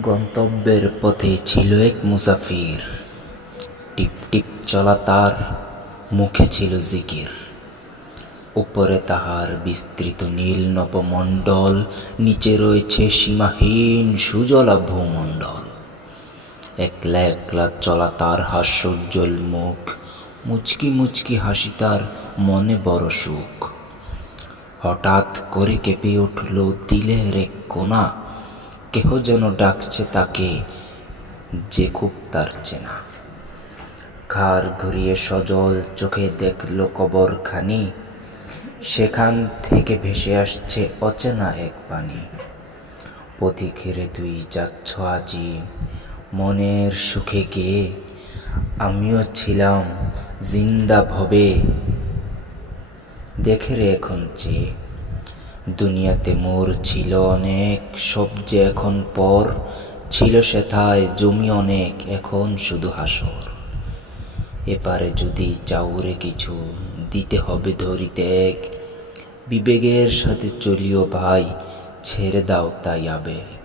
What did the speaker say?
গন্তব্যের পথে ছিল এক মুসাফির। টিপ টিপ চলা তার, মুখে ছিল জিকির। উপরে তাহার বিস্তৃত নীল নবমণ্ডল, নিচে রয়েছে সীমাহীন সুজলা ভূমণ্ডল। একলা একলা চলা তার হাস্যোজ্জ্বল মুখ, মুচকি মুচকি হাসি তার, মনে বড় সুখ। হঠাৎ করে কেঁপে উঠল দিলের এক কোণা, কেহ যেন ডাকছে তাকে, যে খুব তার চেনা। ঘাড় ঘুরিয়ে সজল চোখে দেখল কবরখানি, সেখান থেকে ভেসে আসছে অচেনা এক বাণী। পথিকেরে তুই যাচ্ছ আজি মনের সুখে গেয়ে, আমিও ছিলাম জিন্দা ভবে। দেখে রে এখন চেয়ে, দুনিয়াতে মোর ছিল অনেক, সব যে এখন পর। ছিল সেথায় জমি অনেক, এখন শুধু হাসর। এপারে যদি চাউরে কিছু, দিতে হবে ধরিতে এক। বিবেকের সাথে চলিও ভাই, ছেড়ে দাও তাই আবেগ।